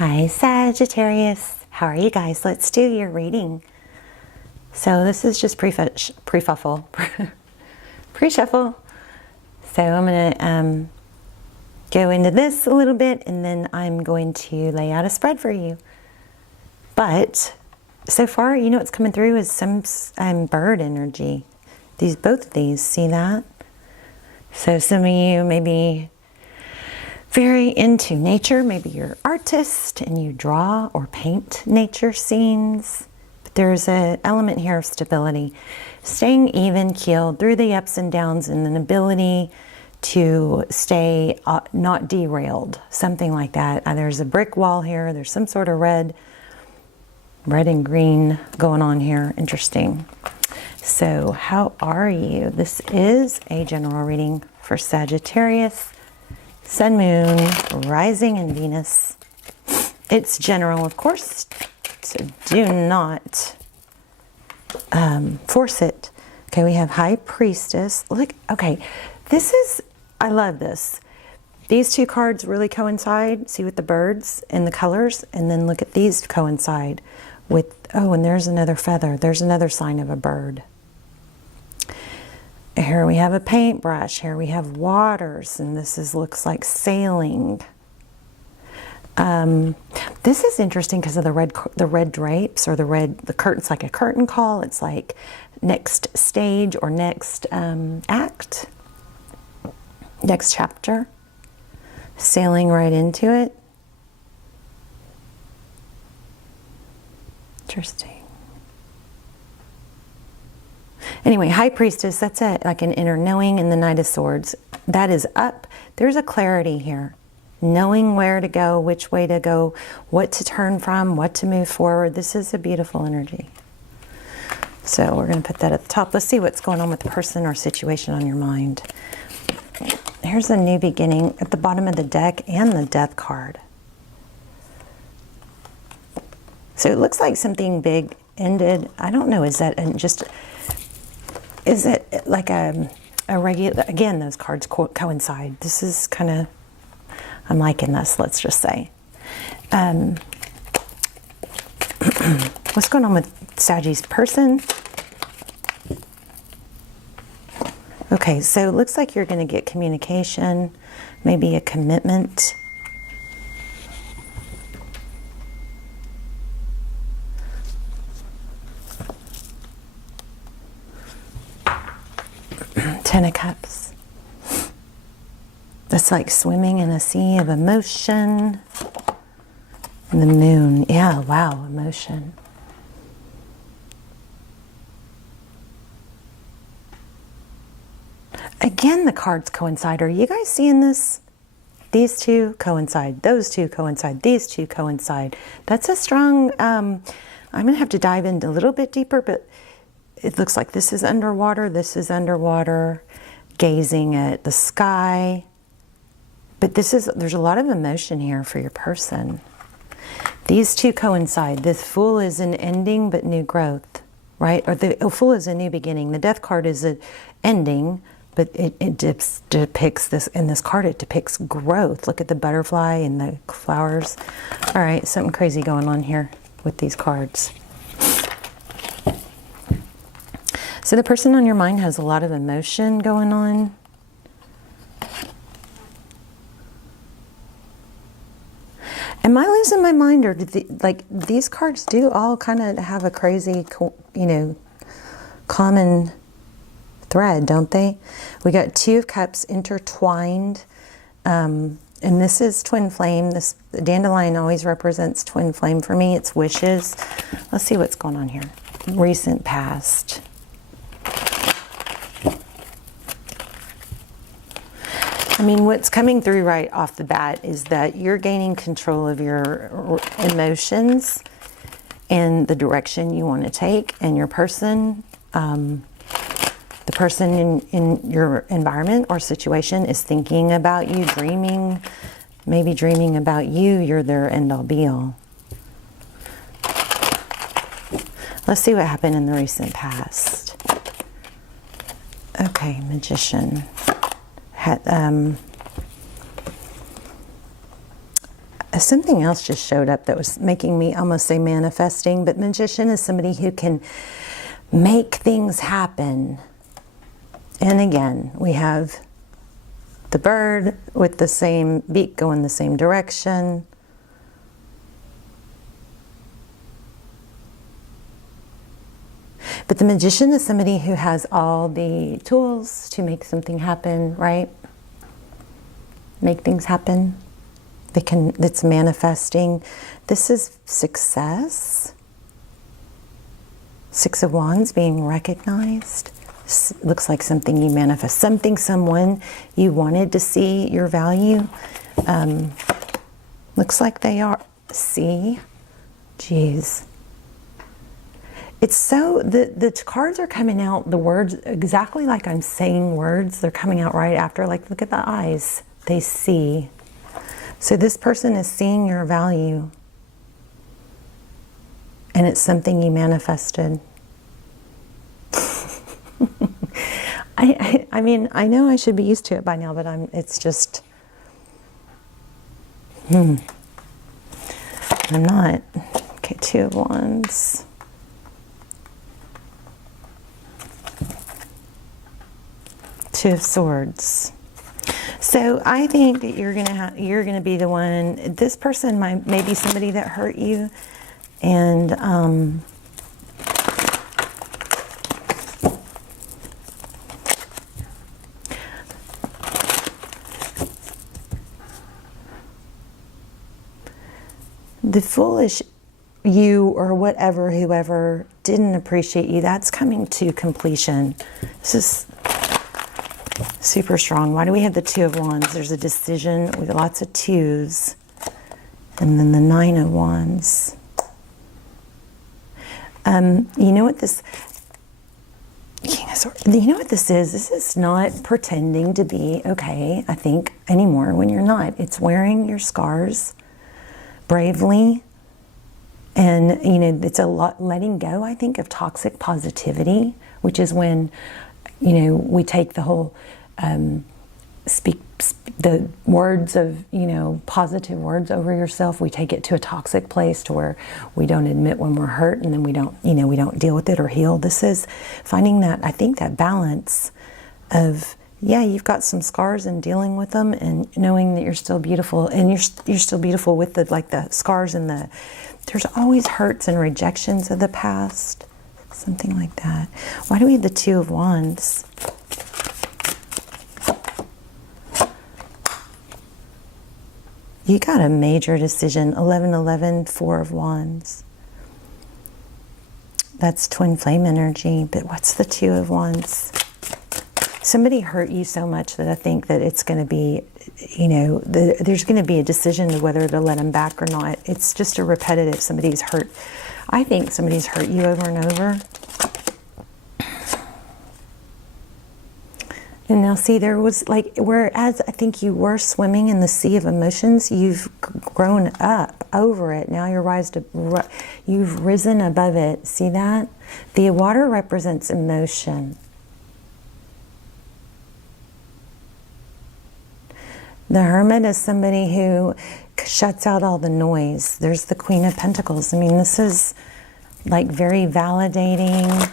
Hi Sagittarius, how are you guys? Let's do your reading. So this is just pre-shuffle. So I'm going to go into this a little bit, and then I'm going to lay out a spread for you. But so far, you know what's coming through is some bird energy. Both of these, see that? So some of you may be very into nature. Maybe you're an artist and you draw or paint nature scenes. But there's an element here of stability, staying even keeled through the ups and downs, and an ability to stay not derailed, something like that. There's a brick wall here. There's some sort of red and green going on here. Interesting. So how are you? This is a general reading for Sagittarius, Sun, Moon, Rising, and Venus. It's general, of course, so do not force it. Okay, we have High Priestess. Look, okay, I love this. These two cards really coincide. See with the birds and the colors, and then look at these coincide with, oh, and there's another feather. There's another sign of a bird. Here we have a paintbrush. Here we have waters, and looks like sailing. This is interesting because of the red drapes, or the curtain's like a curtain call. It's like next stage or next act, next chapter, sailing right into it. Interesting. Anyway, High Priestess, that's like an inner knowing in the Knight of Swords. That is up. There's a clarity here. Knowing where to go, which way to go, what to turn from, what to move forward. This is a beautiful energy. So we're going to put that at the top. Let's see what's going on with the person or situation on your mind. Here's a new beginning at the bottom of the deck and the Death card. So it looks like something big ended. I don't know, is it like a regular, again, those cards coincide. This is kind of, I'm liking this, let's just say. What's going on with Saggy's person? Okay, so it looks like you're going to get communication, maybe a commitment. Ten of Cups. That's like swimming in a sea of emotion. And the Moon. Yeah, wow, emotion. Again, the cards coincide. Are you guys seeing this? These two coincide. Those two coincide. These two coincide. That's a strong... I'm going to have to dive in a little bit deeper, but it looks like this is underwater, gazing at the sky. But there's a lot of emotion here for your person. These two coincide. The Fool is an ending but new growth, right? Or the Fool is a new beginning. The Death card is an ending, but it depicts this, in this card it depicts growth. Look at the butterfly and the flowers. All right, something crazy going on here with these cards. So the person on your mind has a lot of emotion going on. Am I losing my mind, or like these cards do all kind of have a crazy, common thread, don't they? We got Two of Cups intertwined, and this is twin flame. This dandelion always represents twin flame for me. It's wishes. Let's see what's going on here. Recent past. I mean, what's coming through right off the bat is that you're gaining control of your emotions and the direction you want to take, and your person, the person in your environment or situation is thinking about you, maybe dreaming about you. You're their end-all be-all. Let's see what happened in the recent past. Okay, Magician. A Something else just showed up that was making me almost say manifesting, but magician is somebody who can make things happen. And again, we have the bird with the same beak going the same direction. But the magician is somebody who has all the tools to make something happen, right? Make things happen. It's manifesting. This is success. Six of Wands being recognized. This looks like something you manifest. Something, someone you wanted to see your value. Looks like they are. See? Jeez. It's so, the cards are coming out, the words, exactly like I'm saying words. They're coming out right after. Like, look at the eyes. They see. So this person is seeing your value. And it's something you manifested. I mean, I know I should be used to it by now, but it's just, I'm not. Okay, Two of Wands. Two of Swords. So I think that you're gonna be the one. This person may be somebody that hurt you, and the foolish you or whatever, whoever didn't appreciate you, that's coming to completion. This is super strong. Why do we have the Two of Wands? There's a decision with lots of twos. And then the Nine of Wands. You know what this... You know what this is? This is not pretending to be okay, I think, anymore when you're not. It's wearing your scars bravely. And, you know, it's a lot letting go, I think, of toxic positivity, which is when, you know, we take the whole... speak the words of, you know, positive words over yourself. We take it to a toxic place to where we don't admit when we're hurt, and then we don't, you know, we don't deal with it or heal. This is finding that, I think, that balance of, yeah, you've got some scars and dealing with them, and knowing that you're still beautiful, and you're still beautiful with the, like, the scars and there's always hurts and rejections of the past, something like that. Why do we have the Two of Wands? You got a major decision. 11-11, Four of Wands. That's twin flame energy. But what's the Two of Wands? Somebody hurt you so much that I think that it's going to be, you know, there's going to be a decision to whether to let them back or not. It's just a repetitive. Somebody's hurt. I think somebody's hurt you over and over. And now see, there was like, whereas I think you were swimming in the sea of emotions, you've grown up over it. Now you've risen above it. See that? The water represents emotion. The Hermit is somebody who shuts out all the noise. There's the Queen of Pentacles. I mean, this is like very validating.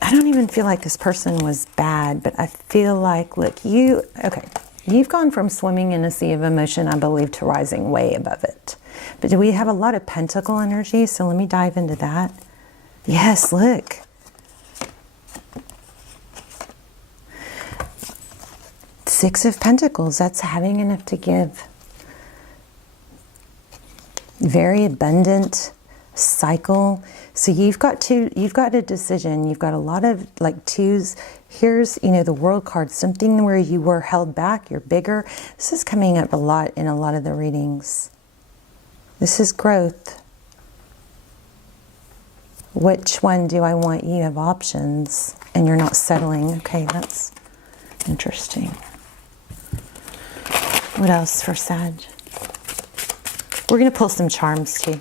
I don't even feel like this person was bad, but I feel like, look, you've gone from swimming in a sea of emotion, I believe, to rising way above it. But do we have a lot of pentacle energy? So let me dive into that. Yes, look. Six of Pentacles, that's having enough to give. Very abundant cycle. So you've got a decision. You've got a lot of like twos. Here's, you know, the World card, something where you were held back, you're bigger. This is coming up a lot in a lot of the readings. This is growth. Which one do I want? You have options and you're not settling. Okay, that's interesting. What else for Sag? We're going to pull some charms too.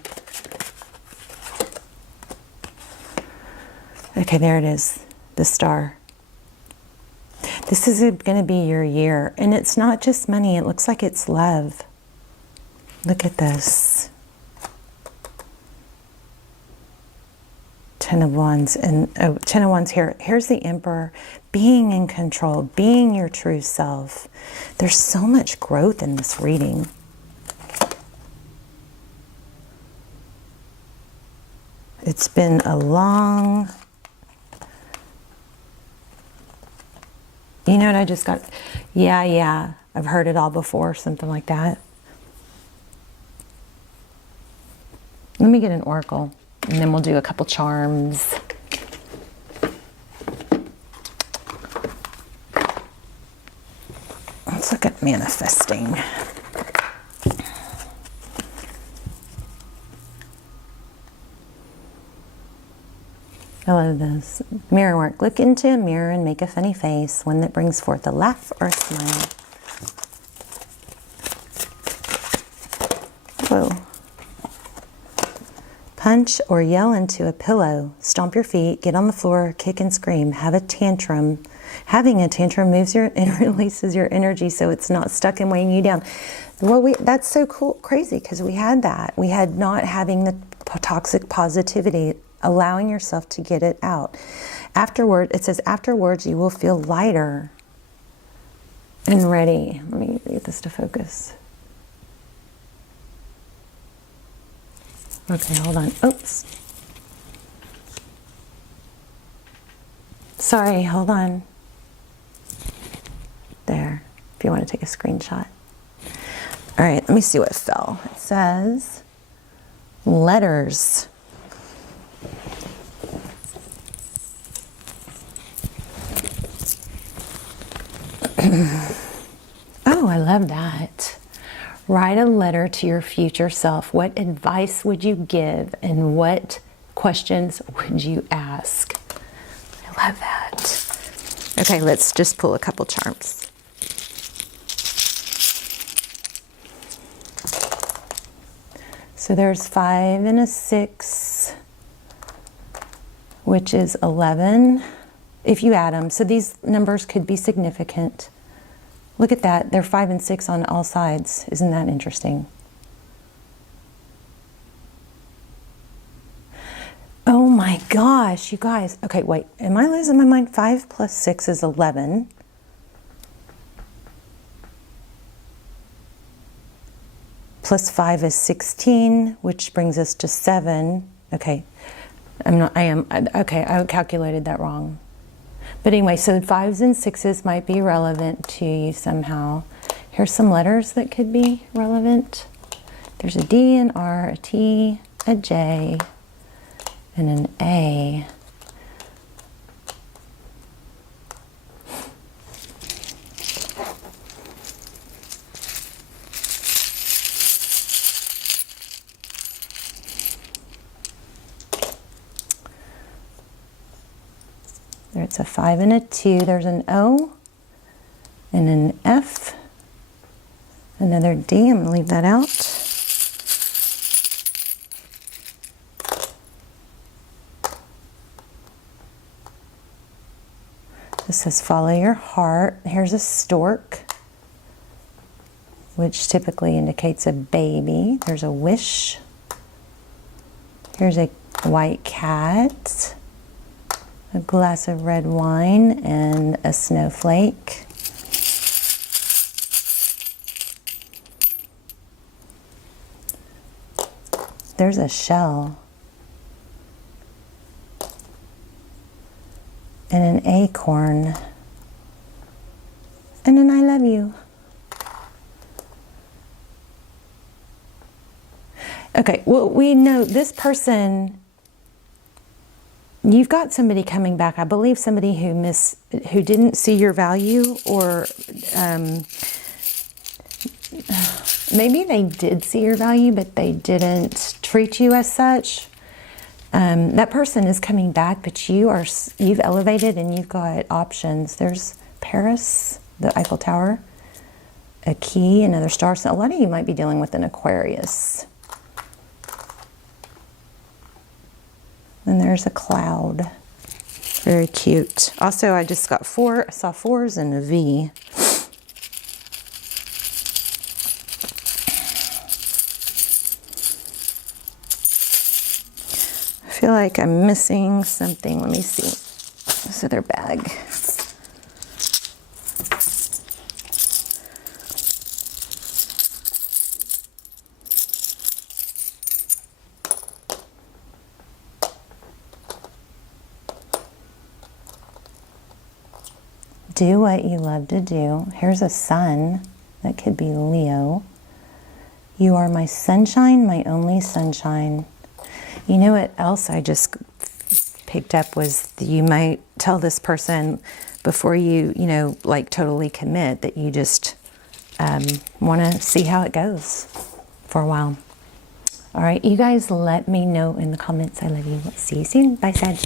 Okay, there it is. The Star. This is going to be your year. And it's not just money. It looks like it's love. Look at this. Ten of Wands. And oh, Ten of Wands here. Here's the Emperor. Being in control. Being your true self. There's so much growth in this reading. It's been a long... You know what I just got? Yeah. I've heard it all before. Something like that. Let me get an oracle. And then we'll do a couple charms. Let's look at manifesting. I love this. Mirror work. Look into a mirror and make a funny face, one that brings forth a laugh or a smile. Whoa. Punch or yell into a pillow. Stomp your feet, get on the floor, kick and scream. Have a tantrum. Having a tantrum moves your and releases your energy so it's not stuck and weighing you down. Well, that's so cool, crazy, because we had that. We had not having the toxic positivity, allowing yourself to get it out. Afterward, it says, afterwards you will feel lighter and ready. Let me get this to focus. Okay, hold on. Oops. Sorry, hold on. There, if you want to take a screenshot. All right, let me see what fell. It says, letters. Oh, I love that. Write a letter to your future self. What advice would you give and what questions would you ask? I love that. Okay, let's just pull a couple charms. So there's 5 and a 6, which is 11. If you add them, so these numbers could be significant. Look at that, they're 5 and 6 on all sides. Isn't that interesting? Oh my gosh, you guys. Okay, wait, am I losing my mind? 5 plus 6 is 11. Plus 5 is 16, which brings us to 7. Okay, I calculated that wrong. But anyway, so 5s and 6s might be relevant to you somehow. Here's some letters that could be relevant. There's a D, an R, a T, a J, and an A. There's a 5 and a 2. There's an O and an F. Another D. I'm going to leave that out. This says follow your heart. Here's a stork, which typically indicates a baby. There's a wish. Here's a white cat. A glass of red wine and a snowflake. There's a shell. And an acorn. And an I love you. Okay, well, we know this person... You've got somebody coming back, I believe somebody who didn't see your value, or maybe they did see your value, but they didn't treat you as such. That person is coming back, but you've elevated and you've got options. There's Paris, the Eiffel Tower, a key, another star. So a lot of you might be dealing with an Aquarius. And there's a cloud. Very cute. Also, I just got I saw 4s and a V. I feel like I'm missing something. Let me see. This other bag. Do what you love to do. Here's a sun. That could be Leo. You are my sunshine, my only sunshine. You know what else I just picked up was you might tell this person before you, like totally commit that you just want to see how it goes for a while. All right, you guys let me know in the comments. I love you. See you soon. Bye, Sag.